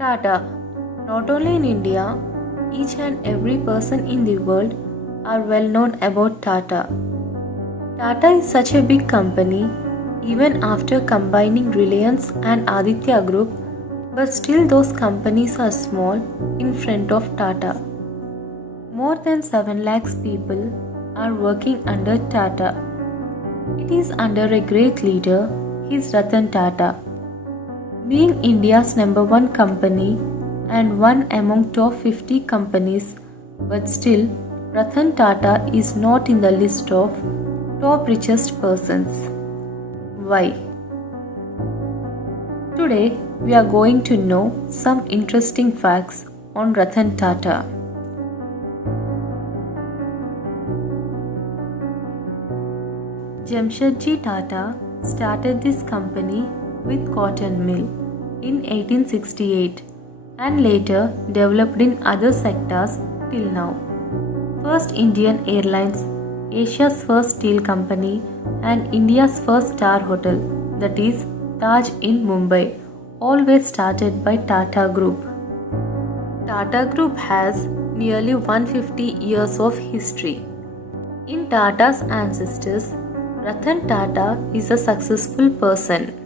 Tata. Not only in India, each and every person in the world are well known about Tata. Tata is such a big company, even after combining Reliance and Aditya Group, but still those companies are small in front of Tata. More than 7 lakhs people are working under Tata. It is under a great leader, his Ratan Tata. Being India's number one company and one among top 50 companies, but still Ratan Tata is not in the list of top richest persons. Why? Today we are going to know some interesting facts on Ratan Tata. Jamshedji Tata started this company with cotton mill in 1868 and later developed in other sectors till now. First Indian Airlines, Asia's first steel company and India's first star hotel, that is Taj in Mumbai, all were started by Tata Group. Tata Group has nearly 150 years of history. In Tata's ancestors, Ratan Tata is a successful person.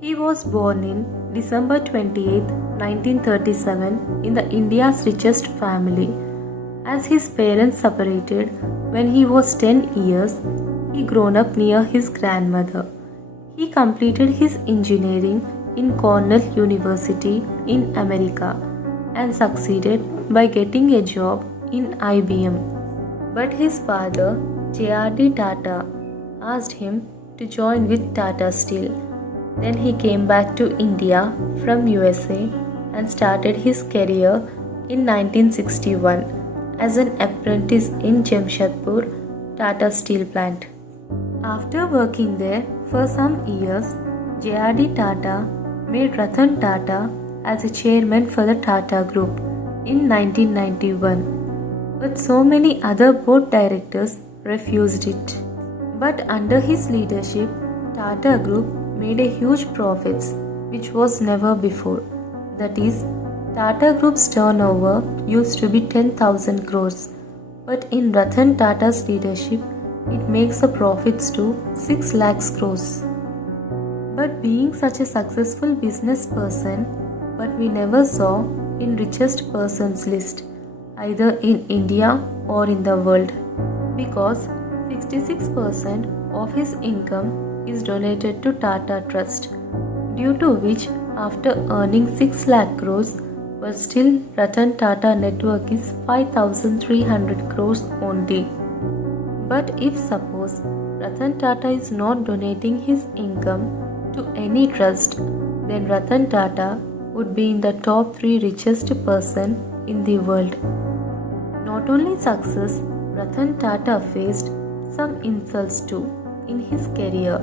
He was born in December 28, 1937 in the India's richest family. As his parents separated when he was 10 years, he grown up near his grandmother. He completed his engineering in Cornell University in America and succeeded by getting a job in IBM. But his father, J.R.D. Tata, asked him to join with Tata Steel. Then he came back to India from USA and started his career in 1961 as an apprentice in Jamshedpur Tata Steel Plant. After working there for some years, J.R.D. Tata made Ratan Tata as a chairman for the Tata Group in 1991. But so many other board directors refused it. But under his leadership, Tata Group made a huge profits which was never before. That is, Tata Group's turnover used to be 10,000 crores, but in Ratan Tata's leadership, it makes the profits to 6 lakhs crores. But being such a successful business person, but we never saw in richest persons list, either in India or in the world, because 66% of his income is donated to Tata Trust, due to which after earning 6 lakh crores, but still Ratan Tata network is 5,300 crores only. But if suppose Ratan Tata is not donating his income to any trust, then Ratan Tata would be in the top 3 richest person in the world. Not only success, Ratan Tata faced some insults too in his career.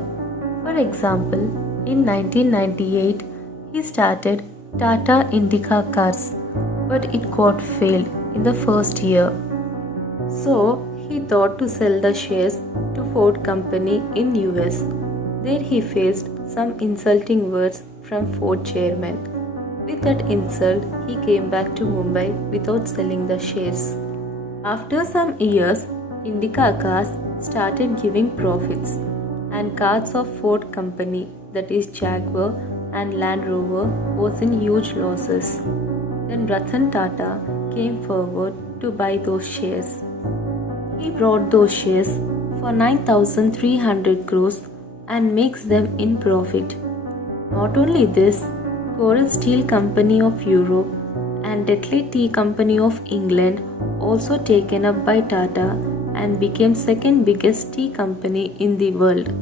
For example, in 1998, he started Tata Indica cars, but it got failed in the first year. So, he thought to sell the shares to Ford Company in US. There he faced some insulting words from Ford chairman. With that insult, he came back to Mumbai without selling the shares. After some years, Indica cars started giving profits, and cars of Ford Company, that is Jaguar and Land Rover, was in huge losses. Then Ratan Tata came forward to buy those shares. He bought those shares for 9,300 crores and makes them in profit. Not only this, Coral Steel Company of Europe and Tetley Tea Company of England also taken up by Tata and became second biggest tea company in the world.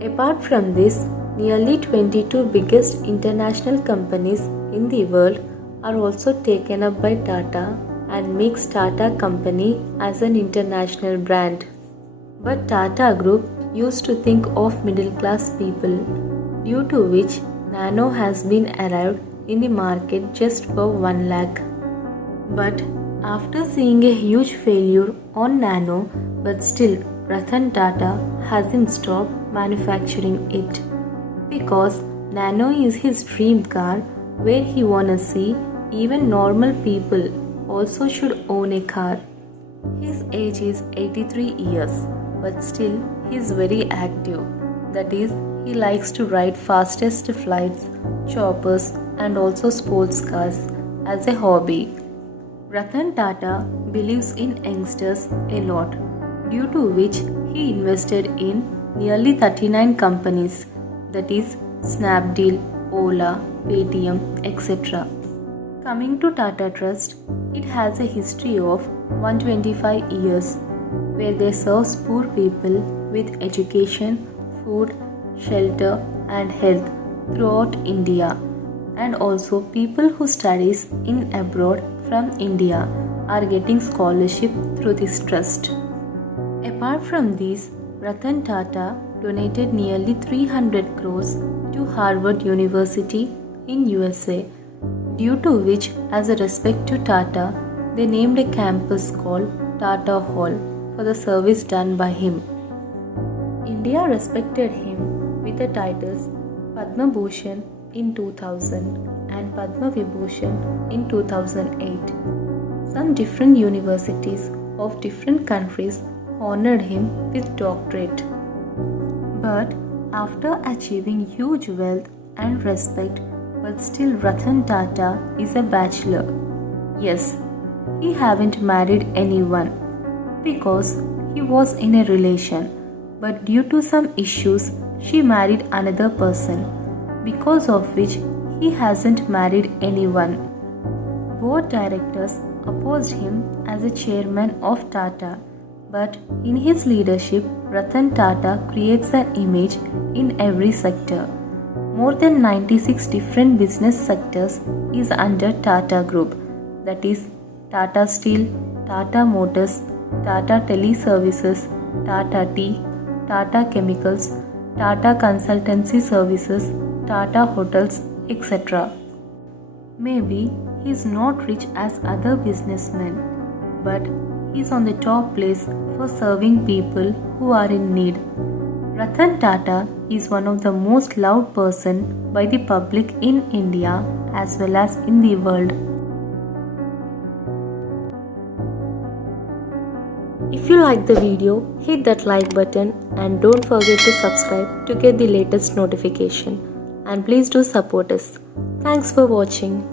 Apart from this, nearly 22 biggest international companies in the world are also taken up by Tata and makes Tata Company as an international brand. But Tata Group used to think of middle class people, due to which Nano has been arrived in the market just for 1 lakh. But after seeing a huge failure on Nano, but still Ratan Tata hasn't stopped manufacturing it, because Nano is his dream car where he wanna see even normal people also should own a car. His age is 83 years, but still he is very active. That is, he likes to ride fastest flights, choppers and also sports cars as a hobby. Ratan Tata believes in youngsters a lot, due to which he invested in nearly 39 companies, that is Snapdeal, Ola, Paytm, etc. Coming to Tata Trust, it has a history of 125 years where they serve poor people with education, food, shelter and health throughout India, and also people who studies in abroad from India are getting scholarship through this trust. Apart from these, Ratan Tata donated nearly 300 crores to Harvard University in USA, due to which, as a respect to Tata, they named a campus called Tata Hall for the service done by him. India respected him with the titles Padma Bhushan in 2000 and Padma Vibhushan in 2008. Some different universities of different countries honored him with doctorate. But after achieving huge wealth and respect, but still Ratan Tata is a bachelor. Yes, he haven't married anyone because he was in a relation, but due to some issues she married another person, because of which he hasn't married anyone. Board directors opposed him as a chairman of Tata, but in his leadership, Ratan Tata creates an image in every sector. More than 96 different business sectors is under Tata Group, that is Tata Steel, Tata Motors, Tata Teleservices, Tata Tea, Tata Chemicals, Tata Consultancy Services, Tata Hotels, etc. Maybe he is not rich as other businessmen, but he is on the top place for serving people who are in need. Ratan Tata is one of the most loved person by the public in India as well as in the world. If you like the video, hit that like button and don't forget to subscribe to get the latest notification. And please do support us. Thanks for watching.